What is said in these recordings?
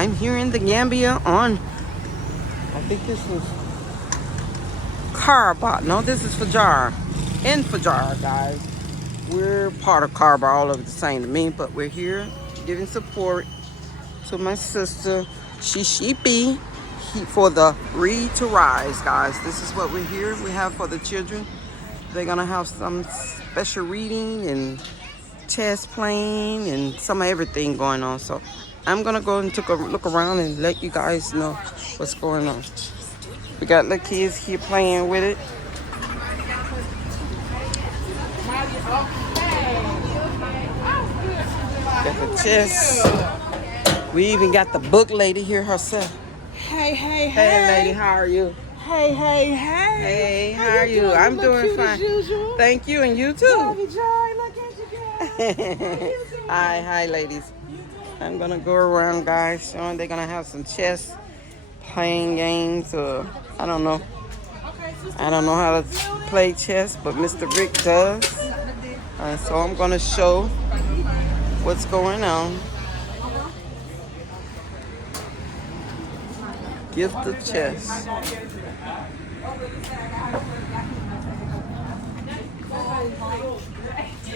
I'm here in the Gambia on, I think this is Carba. No, this is Fajar. In Fajar, guys. We're part of Carba, all of it the same to me, but we're here giving support to my sister, Shishipi, for the Read to Rise, guys. This is what we're here. We have for the children. They're gonna have some special reading and chess playing and some of everything going on. So I'm gonna go and take a look around and let you guys know what's going on. We got the kids here playing with it. Got the chess. We even got the book lady here herself. Hey, hey, hey. Hey, lady, how are you? Hey, hey, hey. Hey, how are you? I'm doing fine. Thank you, and you too. Joy, look at you, girl. Hi, ladies. I'm gonna go around, guys, showing they're gonna have some chess, playing games, or I don't know. I don't know how to play chess, but Mr. Rick does. So I'm gonna show what's going on. Gift of chess.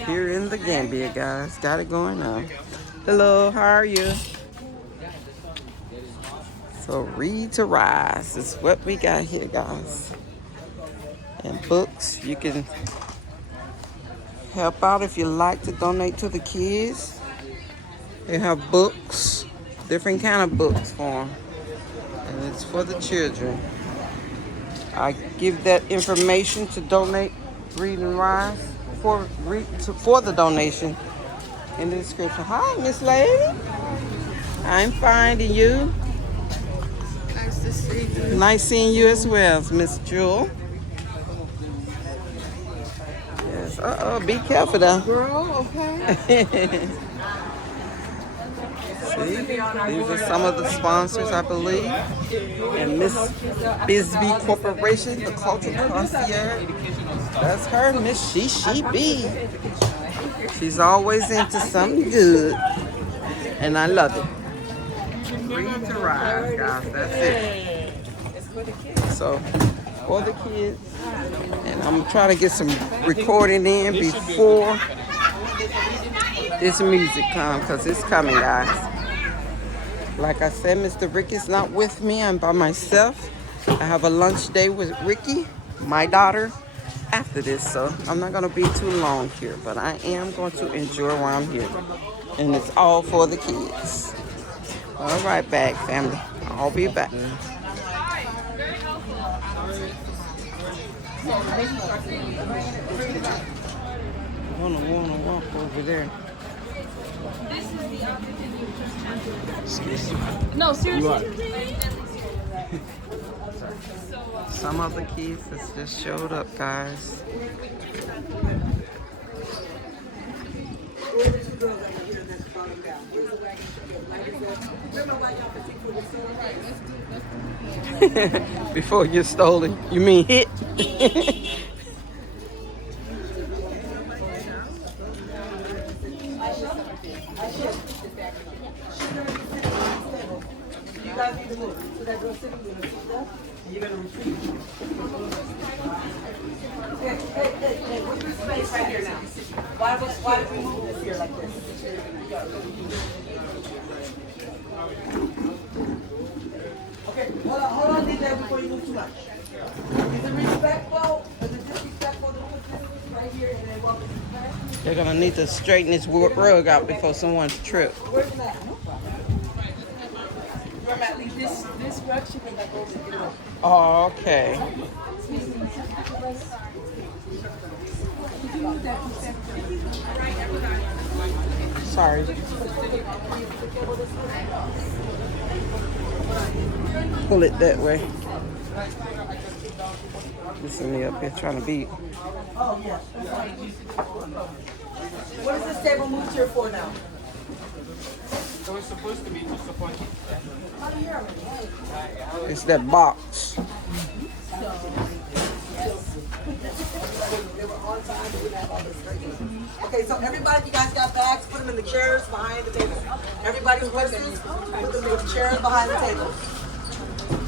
Here in the Gambia, guys. Got it going on. Hello, how are you? So Read to Rise is what we got here, guys. And books. You can help out if you like to donate to the kids. They have books, different kind of books for them. And it's for the children. I give that information to donate Read and Rise for the donation in the description. Hi, Miss Lady. I'm fine, and you? Nice to see you. Nice seeing you as well, Miss Jewel. Yes. Be careful though. Girl, okay. See, these are some of the sponsors, I believe. And Miss Bisbee Corporation, the cultural concierge. That's her, Miss Shishipi. She's always into something good. And I love it. Read to Rise, guys. That's it. So, for the kids. And I'm trying to get some recording in before this music comes, because it's coming, guys. Like I said, Mr. Rick is not with me. I'm by myself. I have a lunch day with Ricky, my daughter, after this. So I'm not going to be too long here, but I am going to enjoy while I'm here. And it's all for the kids. All right, back, family. I'll be back. You want to walk over there. No, seriously. Some of the kids that's just showed up, guys. Before you're stolen, you mean hit? You guys need to move. So that girl's sitting with her. You're going to retreat. Hey, what's this space right here now? Why did we move this here like this? Okay, hold on, leave that before you move too much. Is it respectful? Is it disrespectful to put this right here and then walk this back? They're going to need to straighten this rug out before someone trips. Where's Matt? Matt, leave this rug should be like over here. Oh, okay. Sorry. Pull it that way. This is me up here trying to beat. Oh, yeah. What is this table moved here for now? So it's supposed to be to support it. It's that box. They were on time. Okay, so everybody, you guys got bags, put them in the chairs behind the table. Everybody's horses, put them in the chairs behind the table.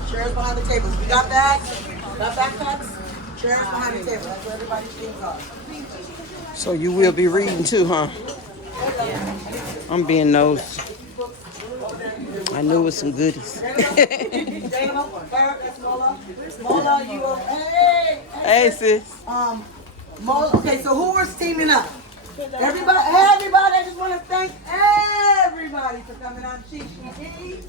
Chairs behind the tables. We got bags, got backpacks, chairs behind the table. That's where everybody's things are. So you will be reading too, huh? I'm being nosy. I knew it was some goodies. Mola, you are, hey, Hey, sis. Mola, okay, so who was teaming up? Everybody, hey, everybody, I just want to thank everybody for coming on CCD.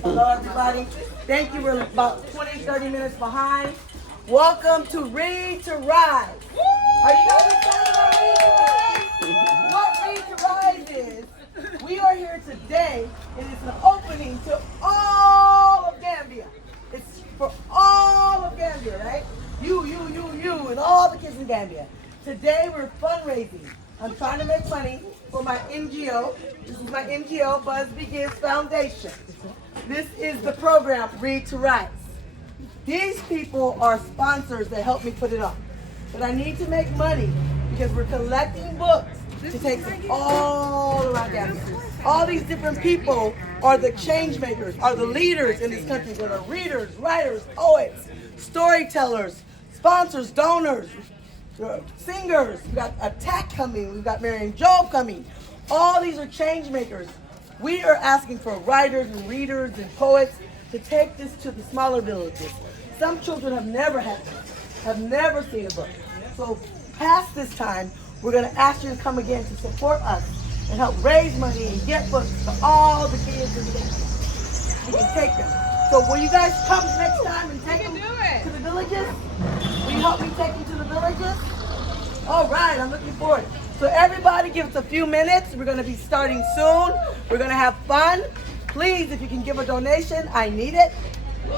Hello, everybody. Thank you. We're about 20, 30 minutes behind. Welcome to Read to Rise. Are you guys excited about Read to Rise? What Read to Rise is, we are here today, and it's an opening to all of Gambia. It's for all of Gambia, right? You, and all the kids in Gambia. Today we're fundraising. I'm trying to make money for my NGO. This is my NGO, Buzz Begins Foundation. This is the program, Read to Rise. These people are sponsors that help me put it on. But I need to make money because we're collecting books to take them all around Gambia. All these different people are the change makers, are the leaders in this country. That are readers, writers, poets, storytellers, sponsors, donors, singers. We've got Attack coming. We've got Marion Job coming. All these are change makers. We are asking for writers and readers and poets to take this to the smaller villages. Some children have never seen a book. So past this time, we're going to ask you to come again to support us and help raise money and get books to all the kids in the village. We can take them. So will you guys come next time and take them to the villages? Will you help me take them to the villages? All right, I'm looking forward. So everybody give us a few minutes. We're going to be starting soon. We're going to have fun. Please, if you can give a donation, I need it.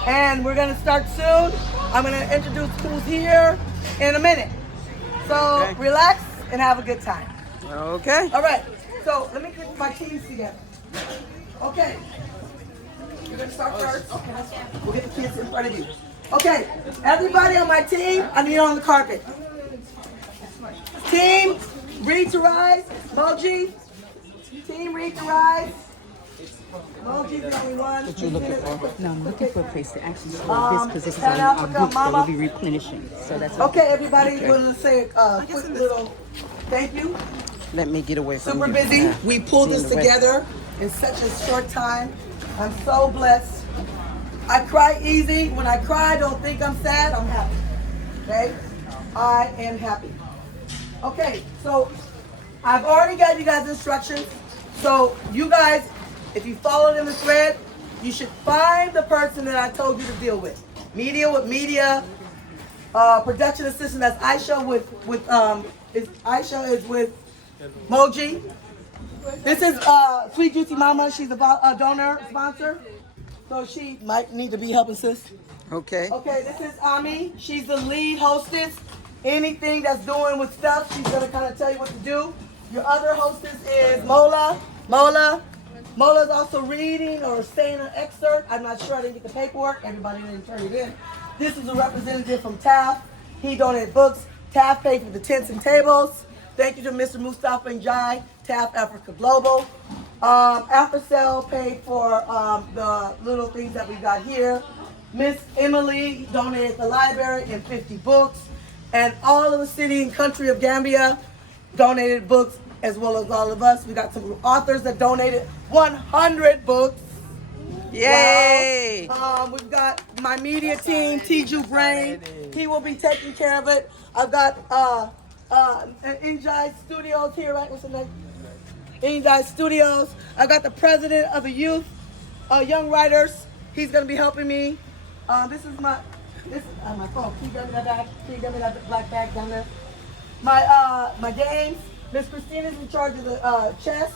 And we're going to start soon. I'm going to introduce who's here in a minute. So relax and have a good time. Okay. All right, so let me get my teams together. Okay, you're going to start first. We'll get the kids in front of you. Okay, everybody on my team, I need you on the carpet. Team, Read to Rise, Moji. Team, Read to Rise. Moji's the only one. What you looking for? No, I'm looking for a place to actually store this because this is a Africa, book that Mama. will be replenishing. So that's Okay, everybody, we're going to say a quick little thank you. Let me get away from Super you. busy. We pulled this In the way. together in such a short time. I'm so blessed. I cry easy. When I cry, don't think I'm sad. I'm happy. Okay? I am happy. Okay, so I've already got you guys instructions. So you guys, if you followed in the thread, you should find the person that I told you to deal with. Media with media. Production assistant, that's Aisha Aisha is with Moji. This is Sweet Juicy Mama. She's a donor sponsor, so she might need to be helping sis. Okay. Okay, this is Ami. She's the lead hostess. Anything that's doing with stuff, she's gonna kind of tell you what to do. Your other hostess is Mola. Mola's also reading or saying an excerpt. I'm not sure. I didn't get the paperwork. Everybody didn't turn it in. This is a representative from TAF. He donated books. TAF paid for the tents and tables. Thank you to Mr. Mustafa and Jai, TAF Africa Global. After sale paid for the little things that we got here. Miss Emily donated the library and 50 books. And all of the city and country of Gambia donated books, as well as all of us. We got some authors that donated 100 books. Yay! Wow. We've got my media team, Tiju Brain. He will be taking care of it. I've got Injai Studios here, right? What's the name? Injai Studios. I got the president of the youth, Young Writers. He's gonna be helping me. This is my phone. Can you get me that bag? Can you get me that black bag down there? My games. Miss Christina's in charge of the chess.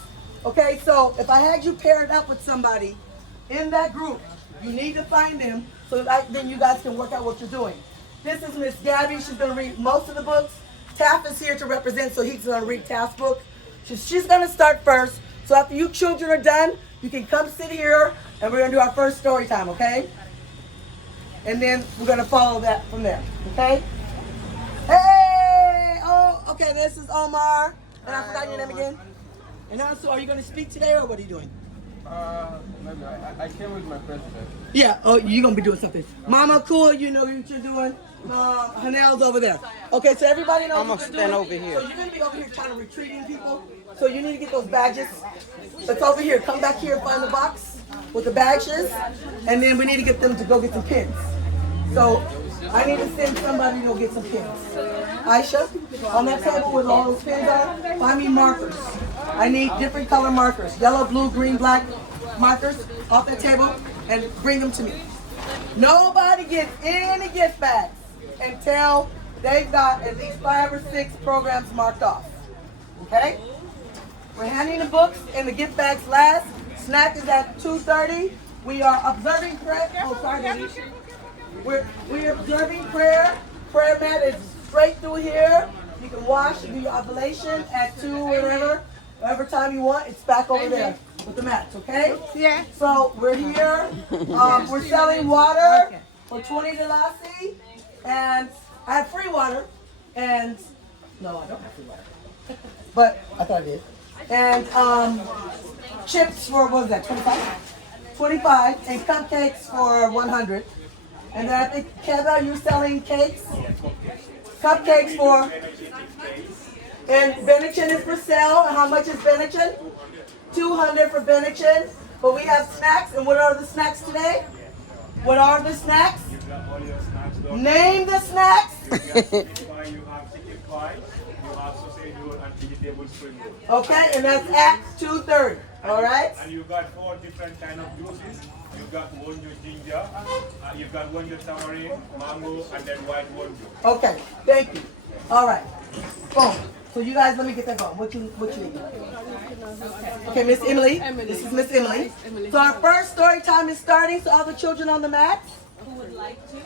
Okay, so if I had you paired up with somebody in that group, you need to find them so that then you guys can work out what you're doing. This is Miss Gabby. She's going to read most of the books. Taff is here to represent, so he's going to read Taff's book. She's going to start first. So after you children are done, you can come sit here, and we're going to do our first story time, okay? And then we're going to follow that from there, okay? Hey! Oh, Okay, this is Omar. And I forgot your name again. And also, are you going to speak today or what are you doing? Maybe I came with my president. Yeah, oh, you're going to be doing something. Mama, cool, you know what you're doing. Hanel's over there. Okay, so everybody knows I'm what gonna you're stand doing. over here. So you're going to be over here trying to retrieving people. So you need to get those badges. It's over here. Come back here and find the box with the badges. And then we need to get them to go get some pins. So I need to send somebody to go get some pins. Aisha, on that table with all those pins on, find me markers. I need different color markers. Yellow, blue, green, black markers off that table and bring them to me. Nobody gets any gift bags until they've got at least 5 or 6 programs marked off. Okay? We're handing the books and the gift bags last. Snack is at 2:30. We are observing prayer. Oh, sorry, baby. We're observing prayer. Prayer mat is straight through here. You can wash and do your oblation at 2 or whatever time you want. It's back over there with the mats, okay? Yeah. So we're here. We're selling water for 20 Delasi. And I have free water. And no, I don't have free water. But I thought I did. And chips for, what was that, 25? 25. And cupcakes for 100. And then I think, Keva, you're selling cakes? Cupcakes for, and Benetton is for sale. And how much is Benetton? 200 for Benetton. But we have snacks. And what are the snacks today? What are the snacks? Name the snacks. Okay, and that's at 2:30. All right? And you've got 4 different kind of juices. You've got wonju ginger, you've got wonju tamarind, mango, and then white wonju. Okay, thank you. All right. Boom. So you guys, let me get that going. What you need? Okay, Miss Emily. This is Miss Emily. So our first story time is starting. So all the children on the mat. Who would like to?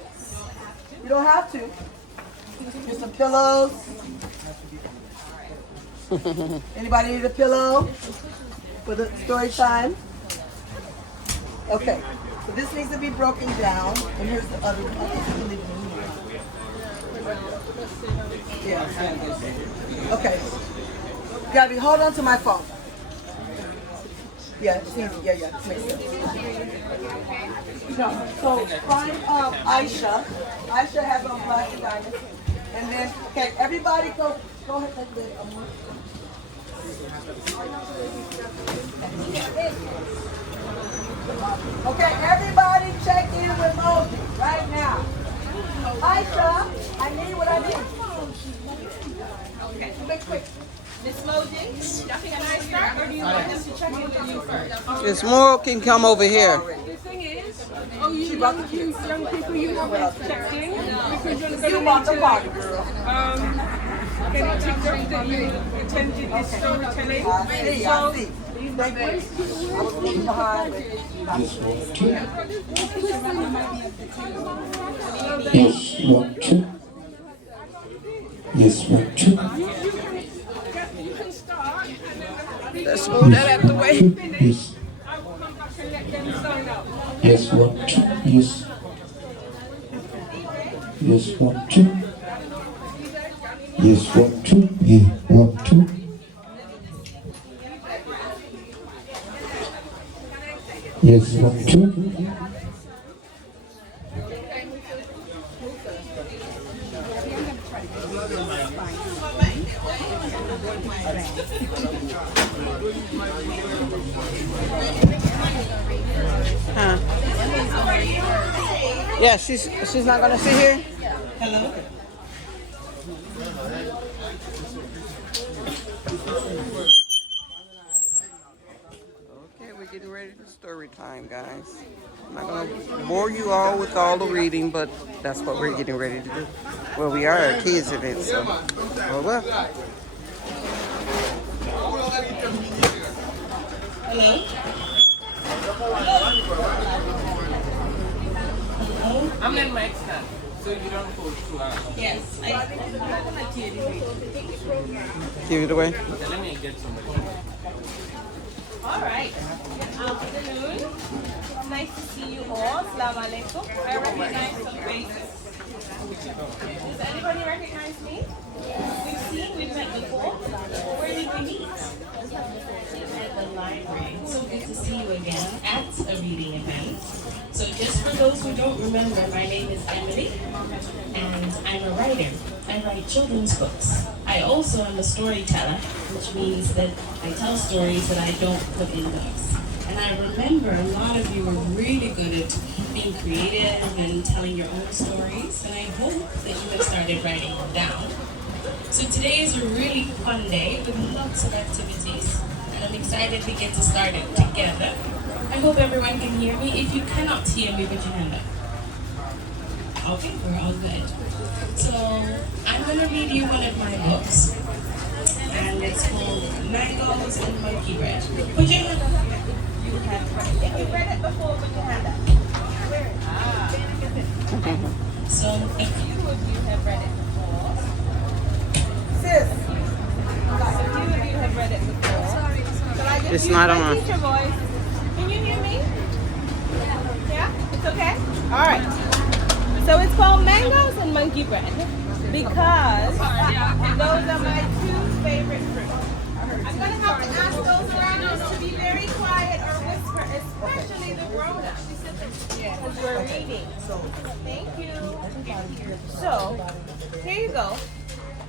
You don't have to. Here's some pillows. Anybody need a pillow for the story time? Okay, so this needs to be broken down, and here's the other one. Yeah. Okay. Gabby, hold on to my phone. Yeah, it's easy. Yeah, it makes sense. No, so find Aisha. Aisha has on black and diamonds. And then, okay, everybody go ahead and take the Okay, everybody check in with Moji right now. Aisha, I need what I need. Okay, quick. Miss Moji, can I start or do you want us to check in with you first? If more can come over here. The thing is, you young people, you haven't checked in because you're going to want the party, girl. get it ticked up that you attended this storytelling. I see. Thank you. I was leaving behind. Yes, 1, 2. Yes, 1, 2. You can start and then Let's move that out the way. Yes. I will come back and let them sign up. Yes, 1, 2. Yes. Yes, 1, 2. Yes, 1, 2. Yeah, 1, 2. Yes, 1, 2. Huh? Yeah, she's not gonna sit here. Hello. Okay, we're getting ready for story time, guys. I'm not gonna bore you all with all the reading, but that's what we're getting ready to do. Well, we are kids in it, so well. Hello. I'm letting my stand, so you don't hold too hard. Yes. Give it away. So let me get somebody. All right. Good afternoon. Nice to see you all. Assalamu alaikum. I recognize some faces. Does anybody recognize me? We've met remember, my name is Emily, and I'm a writer. I write children's books. I also am a storyteller, which means that I tell stories that I don't put in books. And I remember a lot of you are really good at being creative and telling your own stories, and I hope that you have started writing them down. So today is a really fun day with lots of activities, and I'm excited we get to start it together. I hope everyone can hear me. If you cannot hear me, put your hand up. Okay, we're all good. So I'm going to read you one of my books, and it's called Mangoes and Monkey Bread. Put your hand up. You have, if you read it before, put your hand up. So a few of you have read it before. Sis. A few of you have read it before. Shall I just It's use not my on. teacher voice? Can you hear me? Yeah? It's okay? Alright. So it's called Mangoes and Monkey Bread because those are my two favorite fruits. I'm going to have to ask those around us to be very quiet or whisper, especially the grown-ups. Because we're reading. Thank you. So, here you go.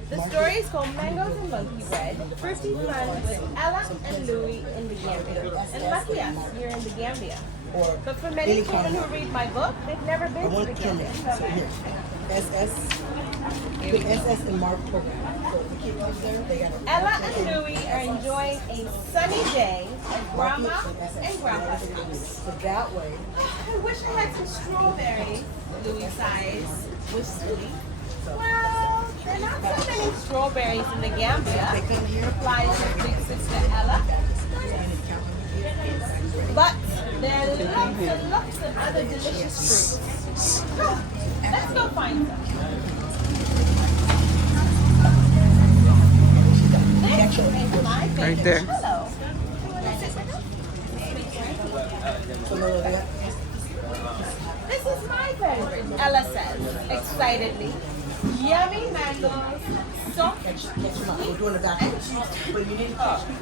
The story is called Mangoes and Monkey Bread. Fruity fun with Ella and Louie in the Gambia. And lucky us, you're in the Gambia. But for many children who read my book, they've never been to the Gambia. SS. Big SS and Mark program. So the kids up there, they got Ella and Louie are enjoying a sunny day at Grandma and Grandpa's house. So that way, I wish I had some strawberries, Louie sighs wistfully. Well, there are not so many strawberries in the Gambia, replies his big sister Ella. But there are lots and lots of other delicious fruits. Come, let's go find some. This is my favorite. Right there. Hello. This is my favorite, Ella says, excitedly. Yummy mangoes, soft, we're doing it back. But you didn't catch me.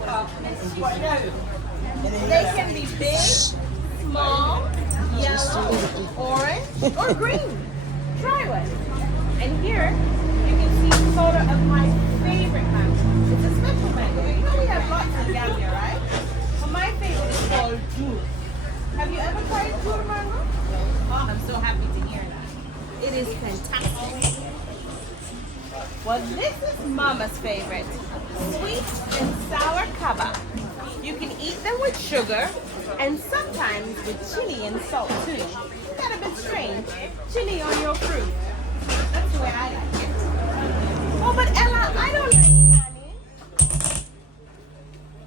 they can be big, small, yellow, orange, or green. Try one. And here, you can see a photo of my favorite mango. It's a special mango. You know we have lots in Gambia, right? But my favorite is called June. Have you ever tried June mango? Oh, I'm so happy to hear that. It is fantastic. Well, this is Mama's favorite. Sweet and sour kaba. You can eat them with sugar and sometimes with chili and salt too. Isn't that a bit strange? Chili on your fruit. That's the way I like it. Oh, but Ella, I don't like candy.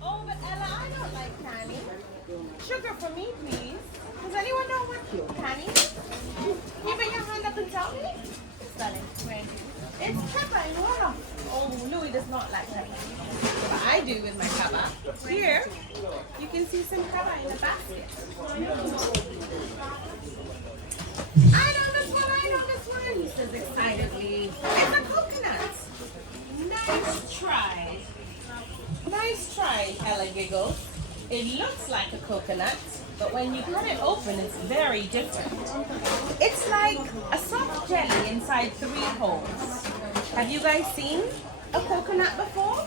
Oh, but Ella, I don't like candy. Sugar for me, please. Does anyone know what candy is? Can you put your hand up and tell me? Stunning. It's pepper and water. Oh, Louis does not like pepper. But I do with my kaba. Here, you can see some kaba in the basket. I know this one, he says excitedly. It's a coconut. Nice try. Nice try, Ella giggles. It looks like a coconut, but when you cut it open, it's very different. It's like a soft jelly inside 3 holes. Have you guys seen a coconut before?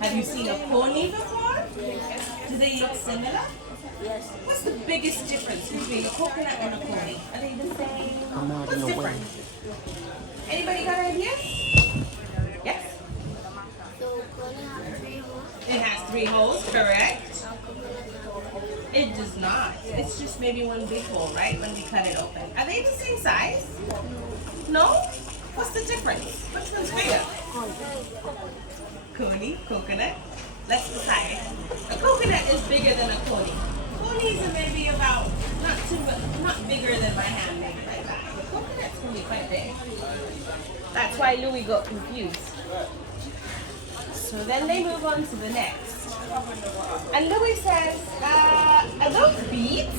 Have you seen a pony before? Do they look similar? Yes. What's the biggest difference between a coconut and a pony? Are they the same? What's different? Anybody got ideas? Yes? It has 3 holes, correct? It does not. It's just maybe one big hole, right? When we cut it open. Are they the same size? No? What's the difference? Which one's bigger? Coney, coconut. Let's decide. A coconut is bigger than a coney. Conies are maybe about not bigger than my hand, maybe like that. But coconuts can be quite big. That's why Louis got confused. So then they move on to the next. And Louis says, are those beets?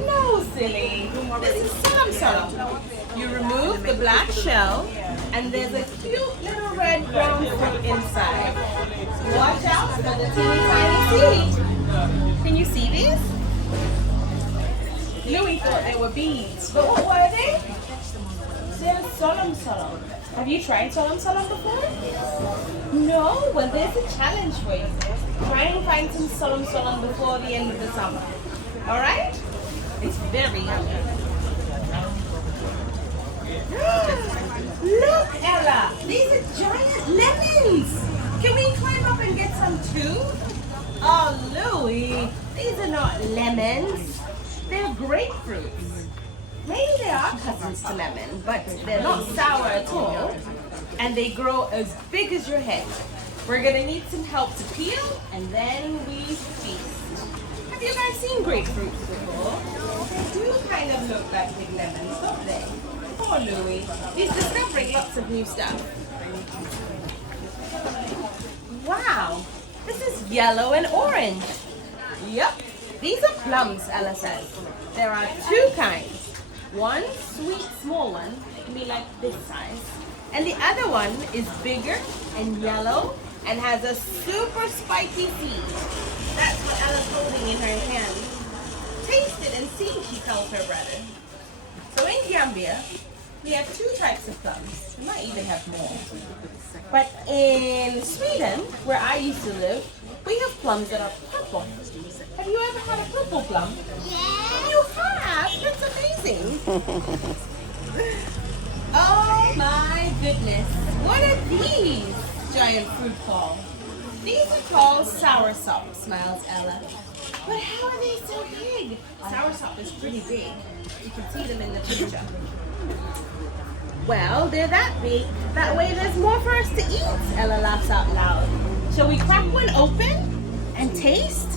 No, silly. This is Samsung. You remove the black shell, and there's a cute little red brown fruit inside. Watch out for the teeny tiny seed. Can you see these? Louis thought they were beads, but what were they? They're solom solom. Have you tried solom solom before? No? Well, there's a challenge for you. Try and find some solom solom before the end of the summer. Alright? It's very yummy. Look, Ella! These are giant lemons! Can we climb up and get some too? Oh, Louie, these are not lemons. They're grapefruits. Maybe they are cousins to lemon, but they're not sour at all. And they grow as big as your head. We're gonna need some help to peel, and then we feast. Have you guys seen grapefruits before? They do kind of look like big lemons, don't they? Poor Louie. He's discovering lots of new stuff. Wow, this is yellow and orange. Yep, these are plums, Ella says. There are two kinds. One sweet small one, it can be like this size. And the other one is bigger and yellow and has a super spiky seed. That's what Ella's holding in her hand. Taste it and see, she tells her brother. So in Gambia, we have two types of plums. We might even have more. But in Sweden, where I used to live, we have plums that are purple. Have you ever had a purple plum? Yeah. You have? That's amazing. Oh my goodness. What are these giant fruit called? These are called soursop, smiles Ella. But how are they so big? Soursop is pretty big. You can see them in the picture. Well, they're that big. That way there's more for us to eat, Ella laughs out loud. Shall we crack one open and taste?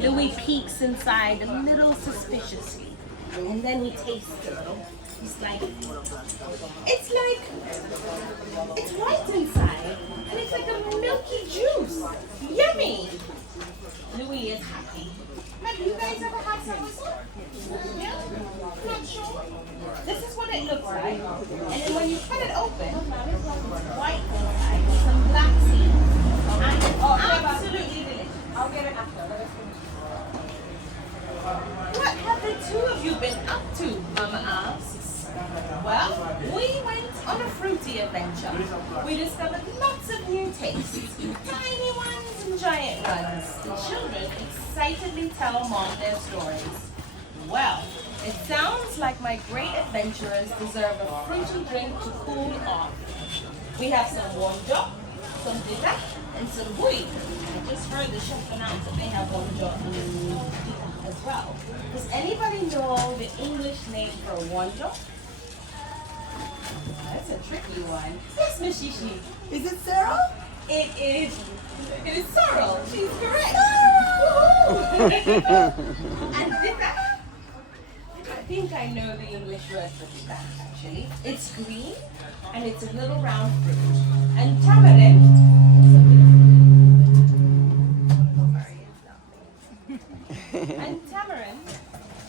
Louis peeks inside a little suspiciously. And then he tastes a little. He's like, it's white inside. And it's like a milky juice. Yummy! Louis is happy. Have you guys ever had soursop? Yeah? Not sure? This is what it looks like. And then when you cut it open, it's white inside with some black seeds. And it's absolutely delicious. I'll get it after. What have the two of you been up to? Mama asks. Well, we went on a fruity adventure. We discovered lots of new tastes. Tiny ones and giant ones. The children excitedly tell Mom their stories. Well, it sounds like my great adventurers deserve a fruity drink to cool off. We have some wonjo, some dita, and some bui. I just heard the chef announce that they have wonjo and dita as well. Does anybody know the English name for wonjo? That's a tricky one. Yes, Miss Shishi. Is it Sarah? It is sorrel. She's correct. And dita? I think I know the English word for dita, actually. It's green, and it's a little round fruit. And tamarind,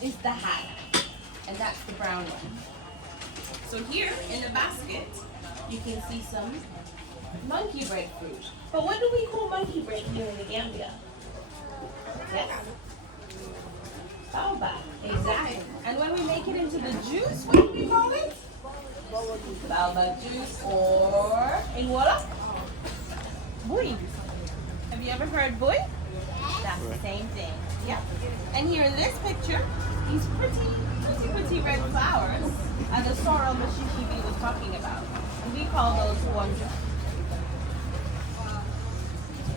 is the hat, and that's the brown one. So here in the basket, you can see some monkey breadfruit. But what do we call monkey bread here in the Gambia? Yes? Baobab, exactly. And when we make it into the juice, what do we call it? Baobab juice, or in Wolof? Bui. Have you ever heard bui? That's the same thing. Yeah. And here in this picture, these pretty red flowers are the sorrel Mashishibi was talking about. And we call those wonjo.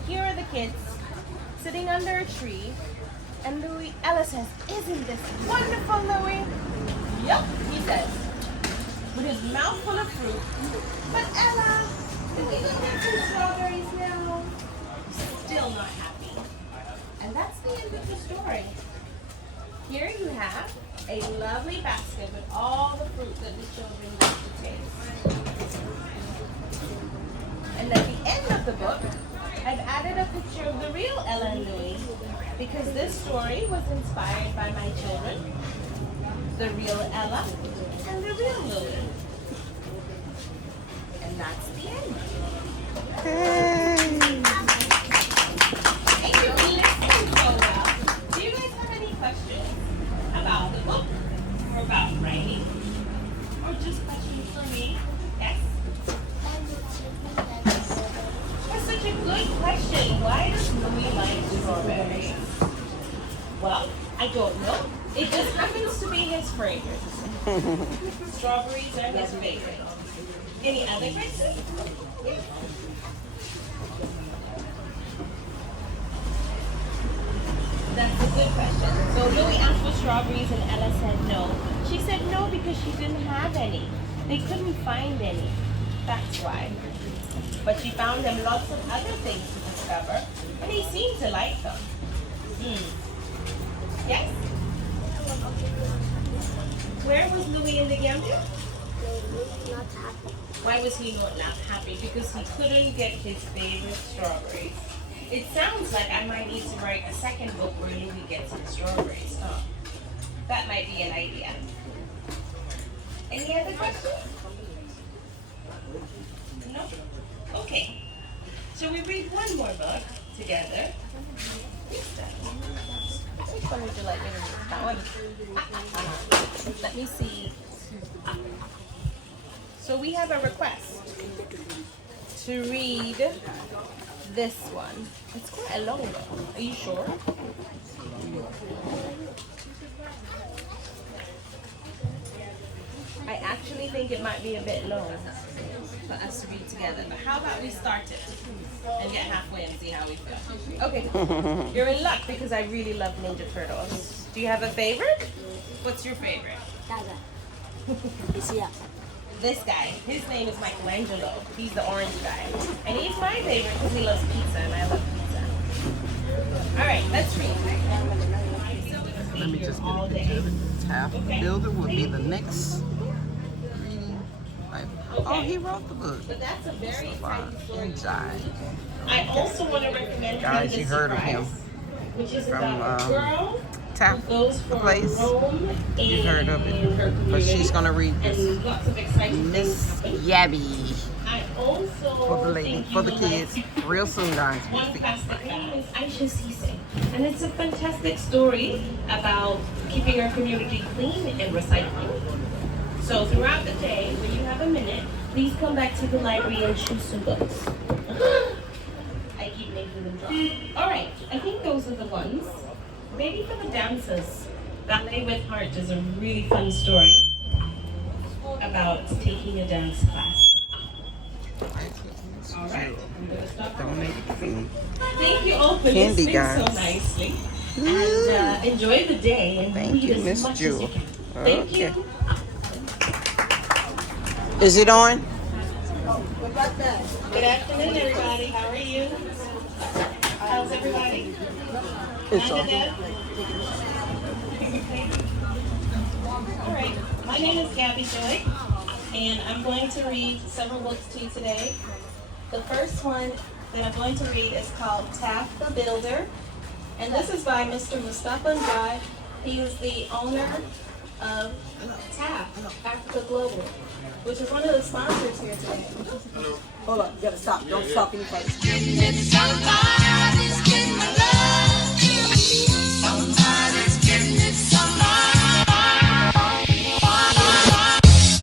Here are the kids sitting under a tree. And Ella says, isn't this wonderful, Louis? Yup, he says, with his mouth full of fruit. But Ella, can we go get some strawberries now? Still not happy. And that's the end of the story. Here you have a lovely basket with all the fruit that the children like to taste. And at the end of the book, I've added a picture of the real Ella and Louis because this story was inspired by my children, the real Ella and the real Louis. And that's the end. Thank you for listening so well. Do you guys have any questions about the book? for me? Yes? That's such a good question. Why does Louis like strawberries? Well, I don't know. It just happens to be his favorite. Strawberries are his favorite. Any other questions? That's a good question. So Louis asked for strawberries and Ella said no. She said no because she didn't have any. They couldn't find any. That's why. But she found them lots of other things to discover, and he seemed to like them. Yes? Where was Louis in the Gambia? Not happy. Why was he not happy? Because he couldn't get his favorite strawberries. It sounds like I might need to write a second book where Louis gets his strawberries. Huh? That might be an idea. Any other questions? No? Okay. Shall we read one more book together? Which one would you like me to read? That one? Let me see. So we have a request to read this one. It's quite a long one. Are you sure? I actually think it might be a bit long for us to read together. But how about we start it and get halfway and see how we feel? Okay. You're in luck because I really love Ninja Turtles. Do you have a favorite? What's your favorite? Dada. Yeah. This guy, his name is Michelangelo. He's the orange guy. And he's my favorite because he loves pizza and I love pizza. All right, let's read. Let me just get a picture of it. Taft Builder will be the next reading. Oh, he wrote the book. But that's a very exciting story. Enjoy. I also want to recommend Guys, him you The heard of Surprise, him which is from about a girl Taft who goes from Place. Rome You heard of and her it. But she's community, going to read this. and lots of exciting Miss things. Yabby I also for the lady, think for you the will kids. like Real soon, guys. one plastic bag is Aisha Cisse, and it's a fantastic story about keeping our community clean and recycling. So throughout the day, when you have a minute, please come back to the library and choose some books. I keep making them drop. All right, I think those are the ones. Maybe for the dancers, Ballet with Heart is a really fun story about taking a dance class. All right, I'm gonna stop. Thank you all for Candy, listening guys. so nicely. And enjoy the day and Thank read you, as Miss much Jewel. as you can. Thank Okay. you. Is it on? Good afternoon, everybody. How are you? How's everybody? It's on. All right. My name is Gabby Joy, and I'm going to read several books to you today. The first one that I'm going to read is called Taft the Builder, and this is by Mr. Mustafa Njai. He is the owner of Taft Africa Global, which is one of the sponsors here today. Hold on, you gotta stop. Don't stop any first. Somebody's